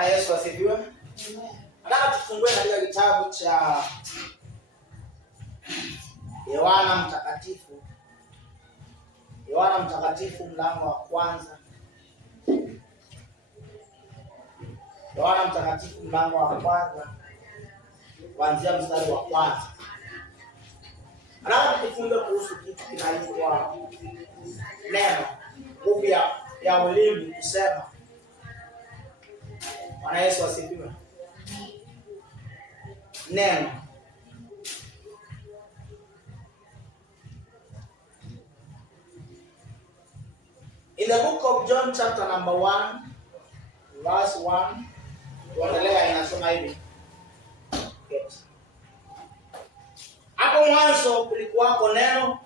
Bwana Yesu asifiwe. Nataka tufungue katika kitabu cha Yohana Mtakatifu. Yohana Mtakatifu mlango wa kwanza. Yohana Mtakatifu mlango wa kwanza kuanzia mstari wa kwanza. Nataka tufungue kuhusu kitu kinaitwa neno. Nguvu ya ulimi kusema. Bwana Yesu asifiwe. Neno. In the book of John chapter number 1 verse 1 tuendelea, inasema hivi. Hapo mwanzo kulikuwako neno,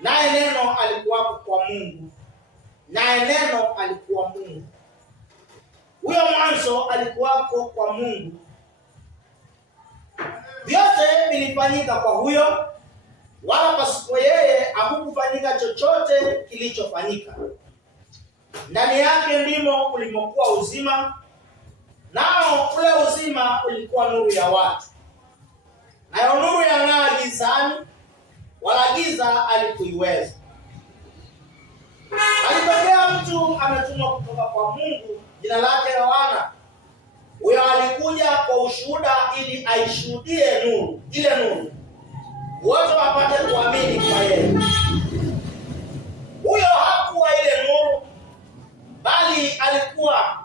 naye neno alikuwako kwa Mungu, naye neno alikuwa Mungu. Huyo mwanzo alikuwako kwa Mungu. Vyote vilifanyika kwa huyo, wala pasipo yeye hakukufanyika chochote kilichofanyika. Ndani yake ndimo ulimokuwa uzima, nao ule uzima ulikuwa nuru ya watu. Nayo nuru yang'aa gizani, wala giza halikuiweza. Alitokea mtu ametumwa kutoka kwa Mungu, jina lake Yohana. Huyo alikuja kwa ushuhuda ili aishuhudie nuru, ile nuru, wote wapate kuamini kwa yeye. Huyo hakuwa ile nuru, bali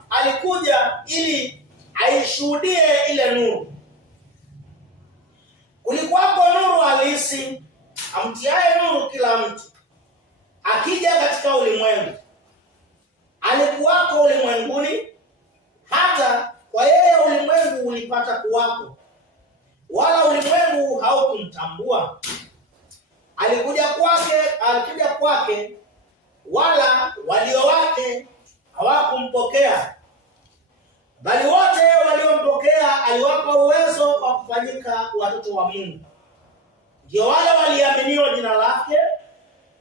alikuja ili aishuhudie ile nuru. Kulikuwako nuru halisi, amtiaye nuru kila mtu, akija katika ulimwengu. Alikuwako ulimwenguni, hata kwa yeye ulimwengu ulipata kuwako, wala ulimwengu haukumtambua. Alikuja kwake, wala walio wake hawakumpokea. Bali wote waliompokea aliwapa uwezo wa kufanyika watoto wa Mungu. Ndio wale waliaminio jina lake,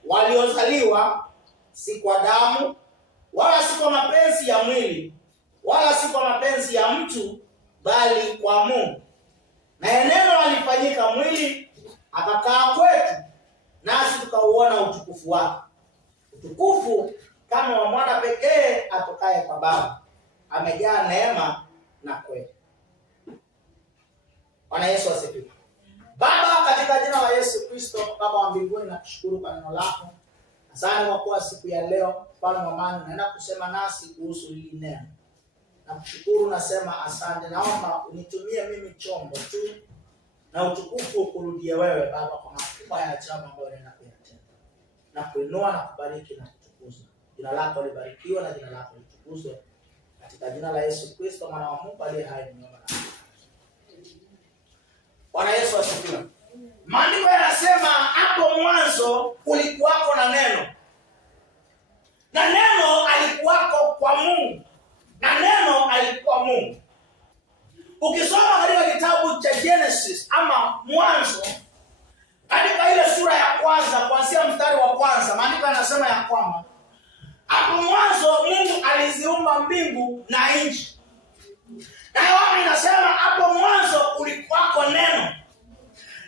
waliozaliwa si kwa damu, wala si kwa mapenzi ya mwili, wala si kwa mapenzi ya mtu, bali kwa Mungu. Na neno alifanyika mwili, akakaa kwetu, nasi tukauona utukufu wake. Utukufu kama wa mwana pekee atokaye kwa Baba, amejaa neema na kweli. Bwana Yesu asifiwe. Baba, katika jina la Yesu Kristo, Baba wa mbinguni, nakushukuru kwa neno lako. Asante kwa kuwa siku ya leo Bwana wa amani unaenda kusema nasi kuhusu hili neno. Nakushukuru, nasema asante. Naomba unitumie mimi chombo tu, na utukufu kurudie wewe Baba, kwa makubwa ya ajabu ambayo unaenda kuyatenda. Na kuinua na kubariki na kutukuza. Jina lako libarikiwe na jina lako litukuzwe. Katika jina la Yesu Kristo mwana wa Mungu aliye hai nimeomba. Bwana Yesu asifiwe. Maandiko yanasema hapo mwanzo kulikuwako na neno. Na neno alikuwako kwa Mungu. Na neno alikuwa Mungu. Ukisoma katika kitabu cha Genesis ama Mwanzo, katika ile sura ya kwanza kuanzia mstari wa kwanza, maandiko yanasema ya kwamba hapo mwanzo Mungu aliziumba mbingu na nchi. Na Yohana inasema hapo mwanzo kulikuwako neno.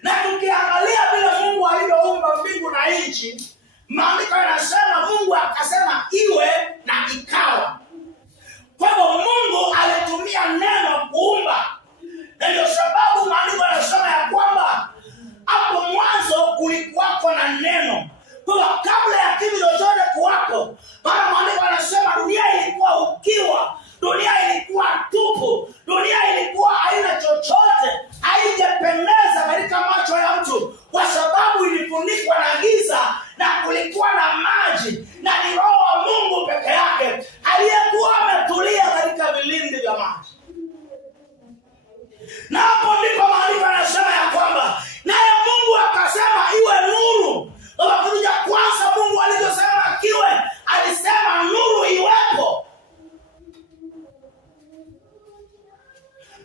Na tukiangalia vile Mungu alivyoumba mbingu na nchi, maandiko yanasema Mungu akasema iwe na ikawa. Kwa hivyo Mungu alitumia neno kuumba. Na ndio sababu maandiko yanasema ya kwamba hapo mwanzo kulikuwako na neno. Kwa kabla ya kitu chochote kuwako, maana maandiko yanasema dunia ilikuwa ukiwa, dunia ilikuwa tupu, dunia ilikuwa haina chochote, haijapendeza katika macho ya mtu, kwa sababu ilifunikwa na giza na kulikuwa na maji, na ni Roho wa Mungu peke yake aliyekuwa ametulia katika vilindi vya maji. Na hapo ndipo maandiko yanasema ya kwamba naye Mungu akasema iwe nuru. Kuja kwanza Mungu alivyosema kiwe, alisema nuru iwepo.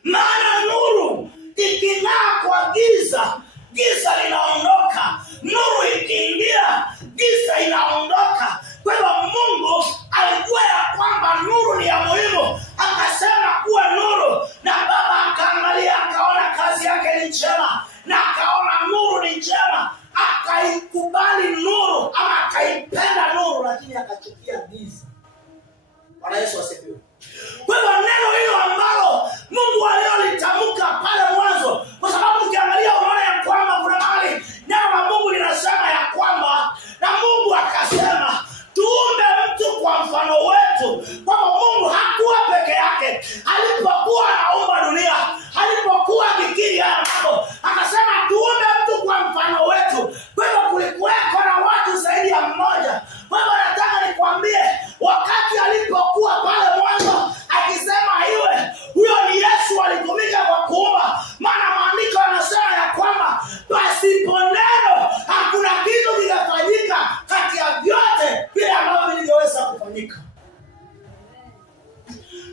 Maana nuru iking'aa kwa giza, giza linaondoka. Nuru ikiingia, giza inaondoka. Kwa hivyo Mungu alijua ya kwamba nuru ni ya muhimu, akasema Bwana Yesu asifiwe. Kwa hivyo neno hilo ambalo Mungu alilolitamka pale mwanzo, kwa sababu ukiangalia unaona ya kwamba kuna mahali neno la Mungu linasema ya kwamba, na Mungu akasema tuumbe mtu kwa mfano wetu. Kwamba Mungu hakuwa peke yake alipokuwa anaumba dunia, alipokuwa akikiri haya mambo, akasema tuumbe mtu kwa mfano wetu. Kwa hivyo kulikuweko na watu zaidi ya mmoja. Kwa hivyo nataka nikwambie, wakati alipokuwa pale mwanzo akisema iwe, huyo ni Yesu alitumika kwa kuumba. Maana maandiko yanasema ya kwamba pasipo neno hakuna kitu kingefanyika kati ya vyote vile ambavyo vilivyoweza kufanyika.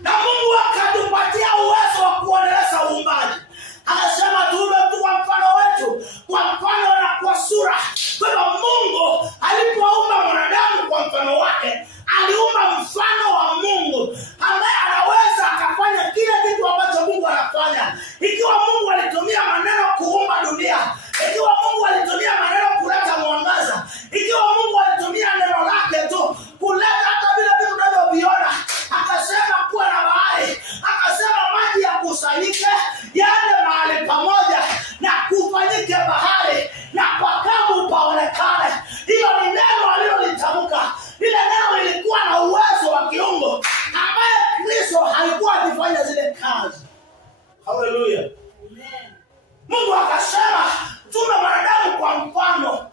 Na Mungu akatupatia uwezo wa kuendeleza uumbaji. Akasema tuumbe mtu kwa mfano wetu, kwa mfano na kwa sura. Kwa hivyo Mungu alipoumba mwanadamu kwa mfano wake, aliumba mfano wa Mungu ambaye anaweza akafanya kile kitu ambacho Mungu anafanya. Ikiwa Mungu alitumia maneno kuumba dunia, ikiwa Mungu alitumia maneno kuleta mwangaza, ikiwa Mungu alitumia neno lake tu kuleta hata vile vitu tunavyoviona, akasema kuwa na bahari, akasema maji yakusanyike yaende mahali pamoja na kufanyike bahari na pakavu paonekane. Hilo ni neno alilolitamka. Lile neno lilikuwa na uwezo wa kiungo ambaye Kristo halikuwa akifanya zile kazi. Haleluya. Amen. Mungu akasema tume mwanadamu kwa mfano.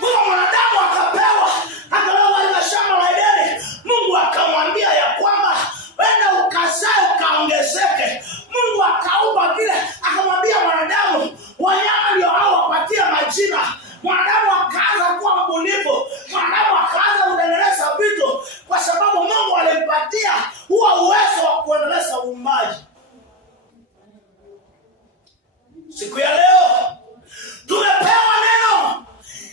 Kwa mwanadamu akapewa katika shamba la Edeni. Mungu akamwambia ya kwamba wenda ukazae ukaongezeke. Mungu akaumba vile, akamwambia mwanadamu wanyama ndio hao wapatie majina. Mwanadamu akaanza kuwa mbunifu. Mwanadamu akaanza kutengeneza vitu kwa sababu Mungu alimpatia huo uwezo wa kuendeleza uumbaji. Siku ya leo tumepewa neno.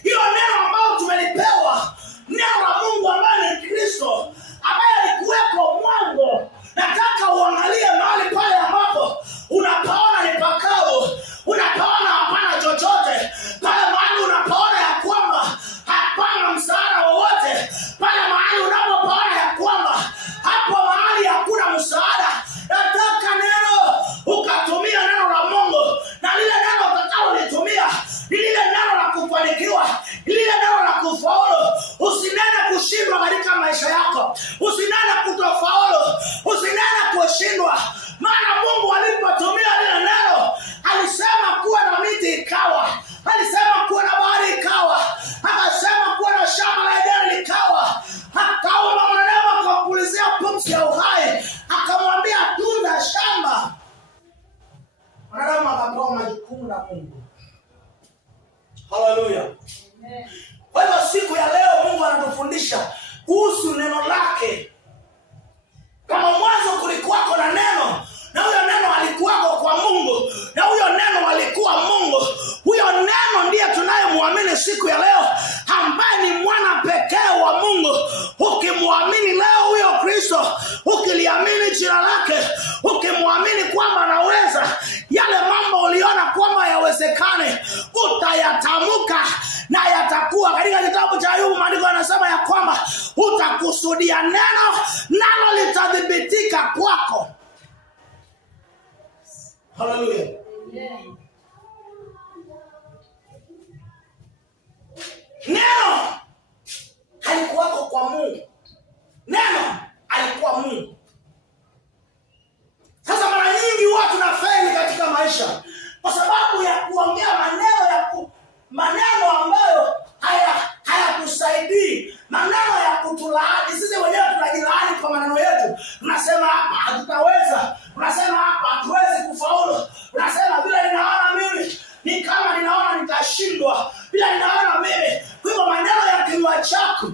Hilo neno ambalo tumelipewa, neno la Mungu ambaye ni Kristo, ambaye alikuwepo mwanzo. Nataka uangalie mahali pale ambapo unapaona ni pakavu, unapaona hapana chochote, pale mahali unapaona ya kwamba hapana msaada wowote, pale mahali unapopaona ya kwamba hapo mahali hakuna msaada, nataka neno ukatumia neno la Mungu. Na lile neno utakalolitumia ni lile neno la kufanikiwa, lile neno la kufaulu. Usinene kushindwa katika maisha yako, usinene kutofaulu, usinene kushindwa. Maana Mungu alipotumia lile neno, alisema kuwa na miti ikawa, alisema kuwa na bahari ikawa, akasema kuwa na shamba la Edeni likawa. Akaumba mwanadamu, akampulizia pumzi ya uhai, akamwambia tunza shamba. Mwanadamu akapewa majukumu na Mungu. Haleluya. Amen. Kwa hivyo siku ya leo Mungu anatufundisha kuhusu neno lake. Kama mwanzo kulikuwako na neno, na huyo neno alikuwako kwa Mungu, na huyo neno alikuwa Mungu. Huyo neno ndiye tunayemwamini siku ya leo, ambaye ni mwana pekee wa Mungu. Ukimwamini leo huyo Kristo, ukiliamini jina lake, ukimwamini kwamba anaweza yale mambo uliona kwamba yawezekane, utayatamka na yatakuwa. Katika kitabu cha Ayubu maandiko yanasema ya kwamba utakusudia neno nalo litadhibitika kwako. Haleluya. Neno halikuwako kwa Mungu. Neno alikuwa Mungu. Sasa mara nyingi watu tunafeli katika maisha kwa sababu ya kuongea maneno ambayo hayatusaidii, maneno ya kutulaani. Sisi wenyewe tunajilaani kwa maneno yetu. Tunasema hapa hatutaweza, tunasema hapa hatuwezi kufaulu, tunasema vile ninaona mimi ni kama ninaona nitashindwa, vile ninaona mimi. Kwa hivyo maneno ya kinywa chako,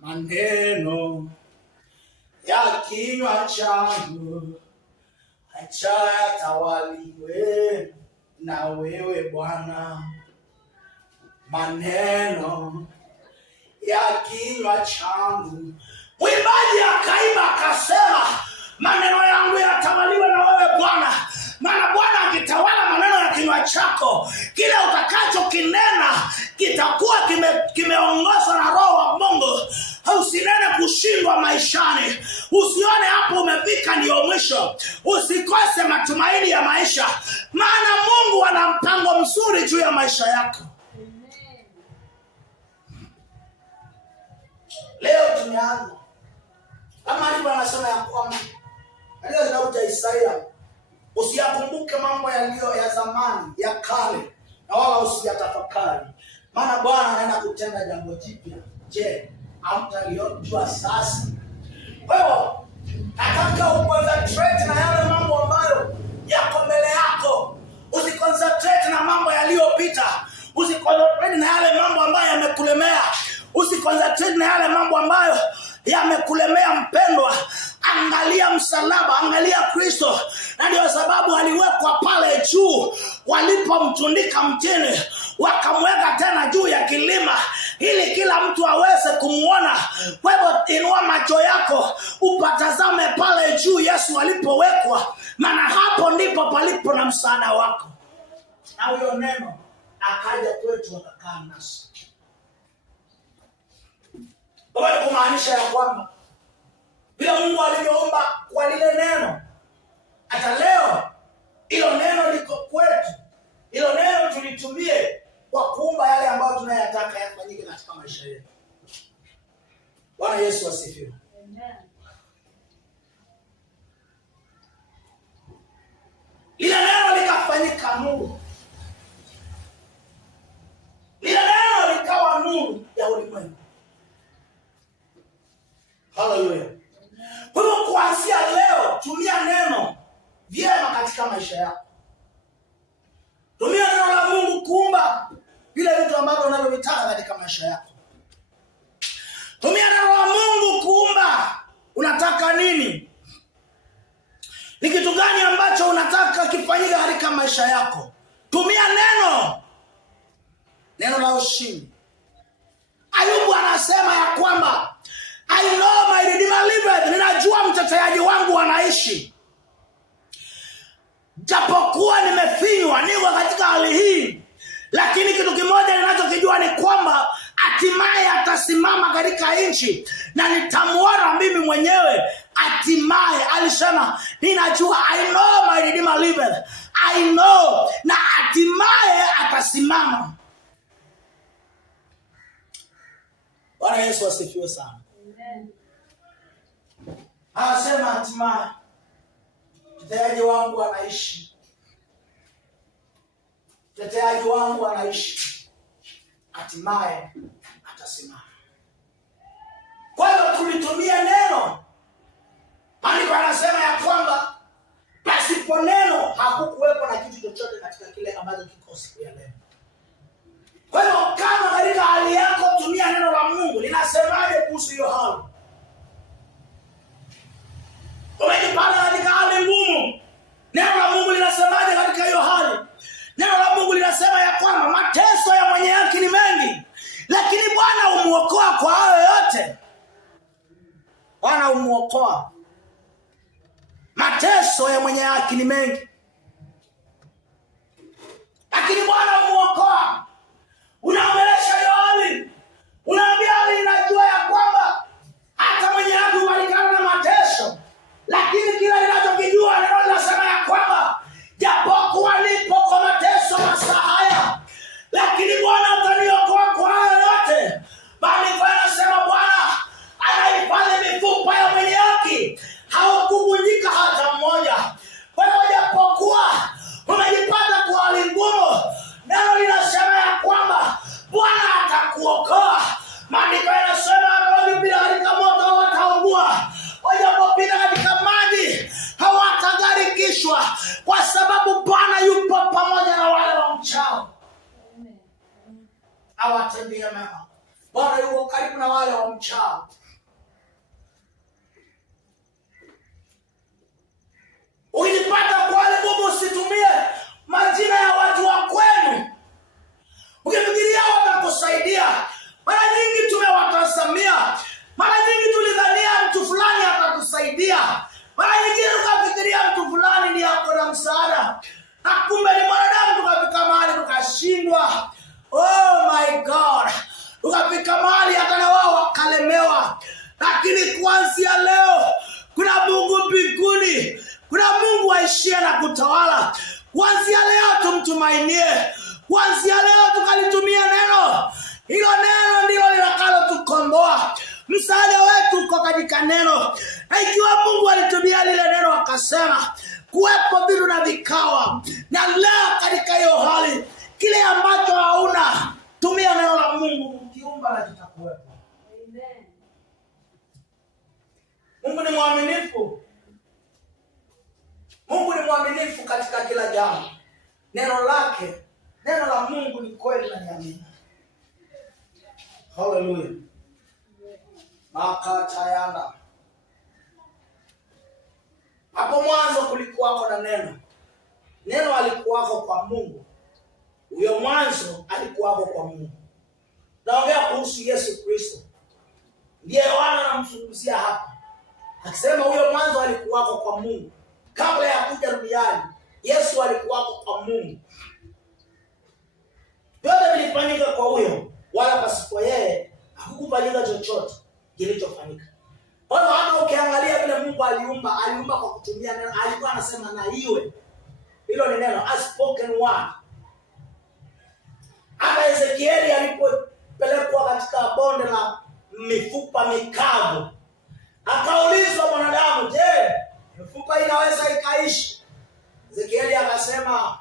maneno ya kinywa changu acha yatawaliwe na wewe Bwana. Maneno ya kinywa changu. Mwimbaji akaimba akasema, maneno yangu yatawaliwe na wewe Bwana. Maana Bwana akitawala maneno ya kinywa chako, kile utakachokinena kitakuwa kimeongozwa na Roho wa Mungu. Usinene maishani. Usione hapo umefika ndio mwisho. Usikose matumaini ya maisha, maana Mungu ana mpango mzuri juu ya maisha yako. Leo tumeanza kama alivyo anasema ya kwamba katika kitabu cha Isaia, usiyakumbuke mambo yaliyo ya zamani ya kale, na wala usiyatafakari, maana Bwana anaenda kutenda jambo jipya. Je, hamtaliojua sasa? Kwa hiyo nataka uconcentrate na yale mambo ambayo yako mbele yako. Usiconcentrate na mambo yaliyopita. Usiconcentrate na yale mambo ambayo yamekulemea. Usiconcentrate na yale mambo ambayo yamekulemea mpendwa. Angalia msalaba, angalia Kristo. Na ndio sababu aliwekwa pale juu, walipomtundika mtini wakamweka tena juu ya kilima ili kila mtu aweze kumuona. Kwa hivyo inua macho yako upatazame pale juu Yesu alipowekwa, maana hapo ndipo palipo na msaada wako. Na huyo neno akaja kwetu akakaa nasi. Kwa kumaanisha ya kwamba bila Mungu alivyoomba kwa lile neno, hata leo hilo neno liko kwetu. Hilo neno tulitumie kwa kuumba yale ambayo tunayataka yafanyike katika maisha yetu. Bwana Yesu asifiwe. Amen. Lile neno likafanyika nuru. Lile neno likawa nuru ya ulimwengu. Hallelujah. Kwa hiyo kuanzia leo tumia neno vyema katika maisha yako. Tumia neno la Mungu kuumba vile vitu ambavyo unavyovitaka katika maisha yako. Tumia neno la Mungu kuumba unataka nini? Ni kitu gani ambacho unataka kifanyike katika maisha yako? Tumia neno. Neno la ushindi. Ayubu anasema ya kwamba I know my Redeemer liveth. Ninajua mteteaji wangu anaishi. Japokuwa nimefinywa, niko katika hali hii, lakini kitu kimoja ninachokijua ni kwamba hatimaye atasimama katika nchi na nitamuona mimi mwenyewe. Hatimaye alisema, ninajua, I know my Redeemer liveth. I know, na hatimaye atasimama. Bwana Yesu asifiwe sana. Anasema hatimaye mteteaji wangu anaishi. Mteteaji wangu anaishi. Hatimaye atasimama. Kwa hiyo tulitumia neno. Maandiko yanasema ya kwamba pasipo neno hakukuwepo na kitu chochote katika kile ambacho kiko siku ya leo. Kwa hiyo kama katika hali yako tumia neno la Mungu. Linasemaje kuhusu hiyo hali? Umejipata katika hali ngumu, neno la Mungu linasemaje katika hiyo hali? Neno la Mungu linasema ya kwamba mateso ya mwenye haki ni mengi, lakini Bwana humuokoa kwa hayo yote. Bwana humuokoa. Mateso ya mwenye haki ni mengi, lakini Bwana humuokoa. Unaongelesha hiyo hali, unaambia hali inajua ya kwamba hata mwenye haki hupatikana na mateso, lakini kila ninachokijua neno linasema ya kwamba japokuwa nipo kwa mateso masaa haya, lakini Bwana ataniokoa kwa hayo yote. Bali kwa anasema Bwana anahifadhi mifupa ya mwenye haki, haukuvunjika hata mmoja. Kwa hiyo japokuwa umejipata kwa hali ngumu, neno linasema ya kwamba Bwana atakuokoa. Maandiko yanasema wakipita katika moto hawataungua, wajapopita katika maji hawatagharikishwa, kwa sababu Bwana yupo pamoja na wale wamchao. Awatendea mema. Bwana yuko karibu na wale wamchao. Ukijipata kwa hali ngumu, usitumie majina ya watu wa kwenu ukifikiria watakusaidia. Mara nyingi tumewatazamia, mara nyingi tulidhania mtu fulani atatusaidia, mara nyingine tukafikiria mtu fulani ni yako na msaada, na kumbe ni mwanadamu. Tukafika mahali tukashindwa. Oh my God, tukafika mahali hata na wao wakalemewa. lakini kuanzia leo kuna Mungu mbinguni, kuna Mungu aishie na kutawala. Kuanzia leo tumtumainie, kuanzia leo tukalitumia neno. Hilo neno ndilo litakalo tukomboa. Msaada wetu uko katika neno. Na ikiwa Mungu alitumia lile neno akasema kuwepo vitu na vikawa, na leo katika hiyo hali, kile ambacho hauna, tumia neno la Mungu ukiumba na kitakuwepo. Amen. Mungu ni mwaminifu. Mungu ni mwaminifu katika kila jambo. Neno lake, neno la Mungu ni kweli na amina. Hallelujah. Makatayana. Hapo mwanzo kulikuwako na neno. Neno alikuwako kwa Mungu. Huyo mwanzo alikuwako kwa Mungu. Naongea kuhusu Yesu Kristo. Ndiye Yohana anamzungumzia hapa. Akisema huyo mwanzo alikuwako kwa Mungu. Kabla ya kuja duniani, Yesu alikuwako kwa Mungu. Yote vilifanyika kwa huyo, wala pasipo yeye hakukufanyika chochote kilichofanyika. Kwa hiyo hata ukiangalia vile Mungu aliumba kwa kutumia neno. Alikuwa anasema na iwe. Hilo ni neno, a spoken word. Hata Ezekieli alipopelekwa katika bonde la mifupa mikavu, akaulizwa mwanadamu, je, mifupa inaweza ikaishi? Ezekieli akasema,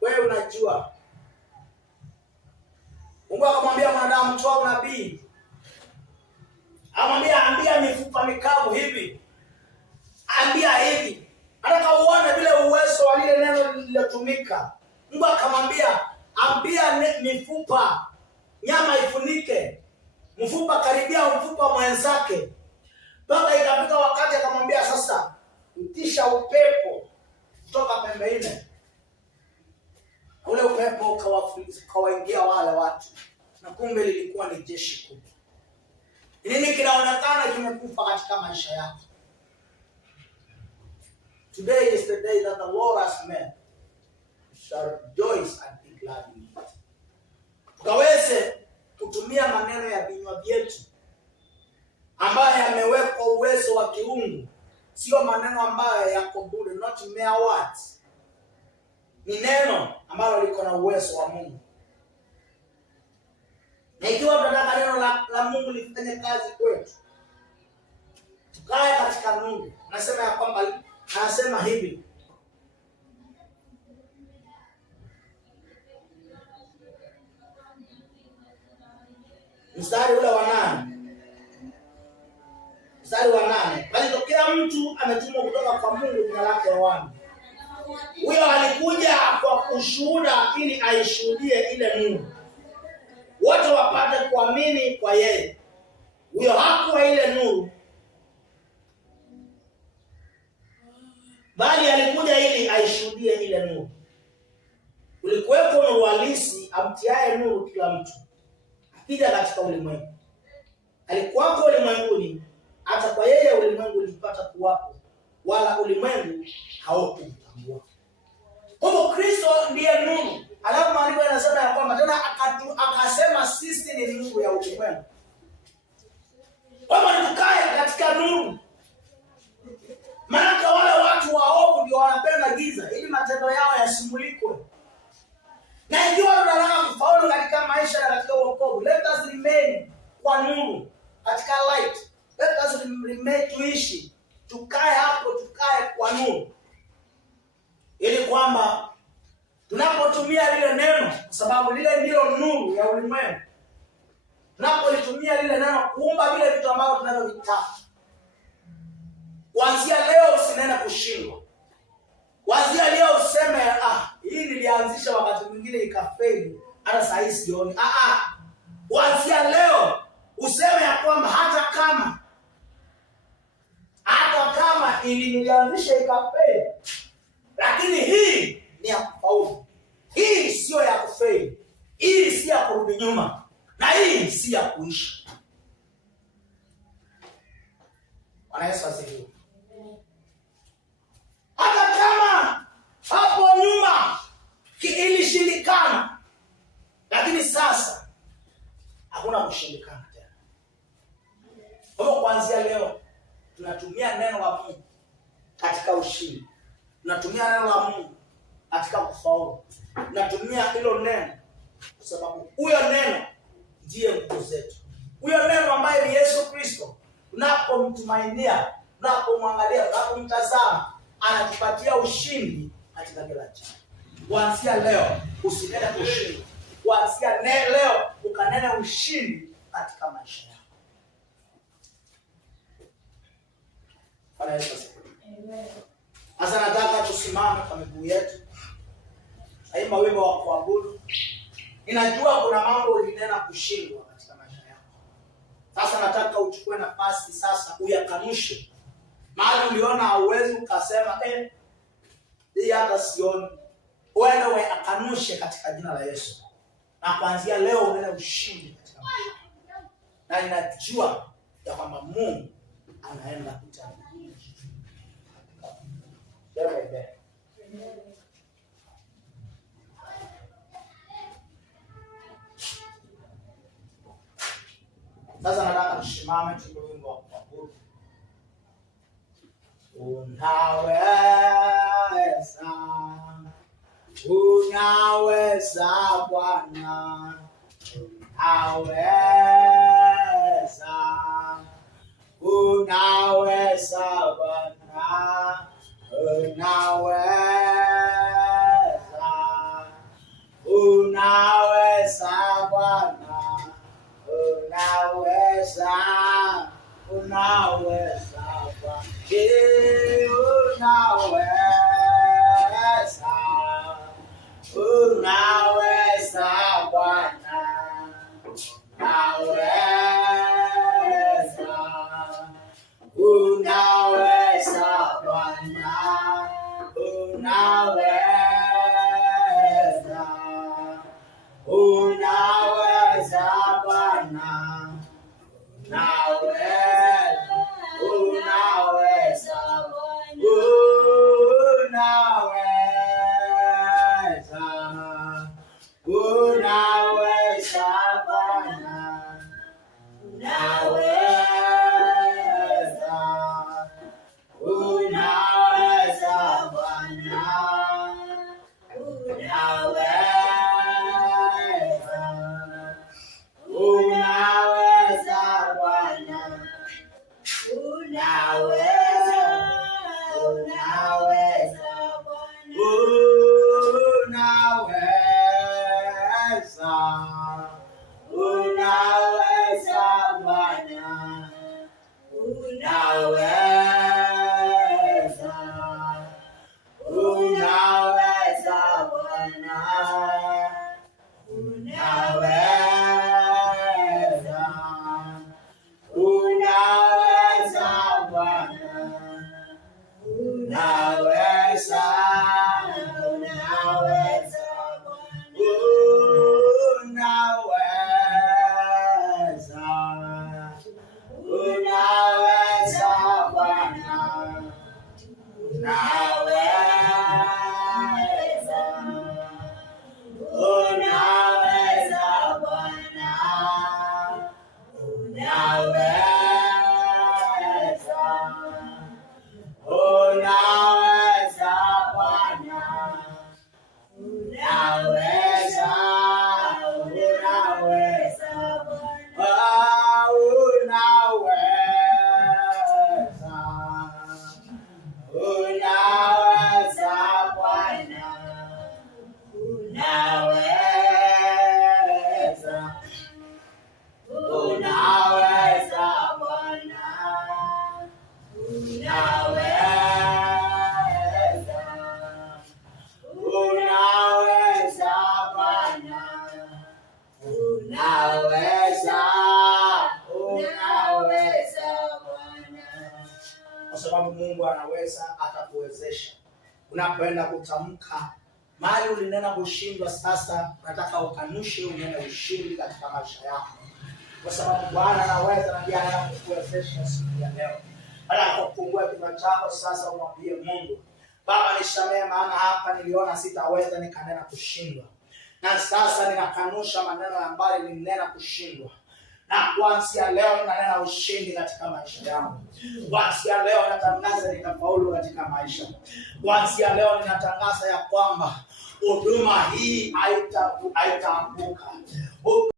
wewe unajua. Mungu akamwambia mwanadamu, toa unabii. Amwambia, ambia mifupa mikavu hivi. Ambia hivi. Anataka uone vile uwezo wa lile neno lililotumika. Mungu akamwambia, ambia mifupa, nyama ifunike. Mfupa karibia mfupa mwenzake. Mpaka ikafika wakati akamwambia, sasa utisha upepo kutoka pembe nne. Ule upepo ukawaingia wale watu. Na kumbe lilikuwa ni jeshi kubwa. Nini kinaonekana kimekufa katika maisha yako? Today is the day that the Lord has made. We shall rejoice and be glad in it. Tukaweze kutumia maneno ya vinywa vyetu ambayo yamewekwa uwezo wa kiungu. Sio maneno ambayo yako bure, not mere words. Ni neno ambalo liko na uwezo wa Mungu. Na ikiwa tunataka neno la Mungu lifanye kazi kwetu, tukae katika Mungu. Nasema ya kwamba, anasema hivi. Mstari ule wa 8. Mstari wa 8. Palitokea mtu ametumwa kutoka kwa Mungu, jina lake Yohana. Huyo alikuja kwa ushuhuda ili aishuhudie ile nuru, wote wapate kuamini kwa yeye. Huyo hakuwa ile nuru, bali alikuja ili aishuhudie ile nuru. Ulikuwepo nuru halisi amtiaye nuru kila mtu akija katika ulimwengu. Alikuwako ulimwenguni, hata kwa yeye ulimwengu ulipata kuwapo, wala ulimwengu haukumtambua. Kwa hivyo Kristo ndiye nuru. Alafu maandiko yanasema ya kwamba tena akasema sisi ni nuru ya ulimwengu. Kwa hivyo tukae katika nuru. Maana wale watu waovu ndio wanapenda giza ili matendo yao yasimulikwe. Na ikiwa tunataka kufaulu katika maisha na katika wokovu, let us remain kwa nuru, katika light. Let us remain, tuishi. Tukae hapo, tukae kwa nuru. Ili kwamba tunapotumia lile neno, kwa sababu lile ndilo nuru ya ulimwengu, tunapolitumia lile neno kuumba vile vitu ambavyo tunavyovitaka, kuanzia leo usinene kushindwa. Kuanzia leo useme hii nilianzisha wakati mwingine ikafeli, hata saa hii sioni. Kuanzia leo useme ya kwamba hata kama nilianzisha ikafeli, lakini hii ni ya kufaulu. Hii sio ya kufeli. Hii si ya kurudi nyuma. Na hii si ya kuishi. Bwana Yesu asifiwe. Hata kama hapo nyuma ilishindikana, lakini sasa hakuna kushindikana tena. Kwa kuanzia leo tunatumia neno la Mungu katika ushindi. Tunatumia neno la Mungu katika kufaulu. Tunatumia hilo neno kwa sababu huyo neno ndiye nguvu zetu. Huyo neno ambaye ni Yesu Kristo, tunapomtumainia, tunapomwangalia, tunapomtazama, anatupatia ushindi katika kila jambo. Kuanzia leo usinene ushindi. Kuanzia leo ukanene ushindi katika maisha yako. Bwana Yesu asifiwe. Amen. Sasa nataka tusimame kwa miguu yetu. Haima wimbo wa kuabudu. Ninajua kuna mambo ulinena kushindwa katika maisha yako. Sasa nataka uchukue nafasi sasa uyakanushe. Mahali uliona hauwezi ukasema hii hata sioni. Wewe akanushe katika jina la Yesu. Na kuanzia leo unene ushindi katika maisha yako. Na ninajua ya kwamba Mungu anaenda kutenda. Sasa nataka tusimame tuimbe wimbo wa kuabudu. Unaweza, unaweza Bwana, unaweza, unaweza Bwana, unaweza, unaweza Bwana, unaweza, unaweza Bwana, unaweza, unaweza Bwana, unaweza, unaweza Bwana, unaweza, unaweza Bwana, unaweza, unaweza sababu Mungu anaweza atakuwezesha. Unapoenda kutamka mali ulinena kushindwa, sasa nataka ukanushe unene ushindi katika maisha yako, kwa sababu Bwana anaweza na ndiye anakuwezesha siku ya leo. Anakufungua kinywa chako sasa, umwambie Mungu, Baba nisamehe, maana hapa niliona sitaweza nikanena kushindwa, na sasa ninakanusha maneno ambayo nilinena kushindwa. Na kuanzia leo ninanena ushindi katika maisha yangu. Kuanzia leo natangaza nitafaulu katika maisha. Kuanzia leo ninatangaza ya kwamba huduma hii haitaanguka.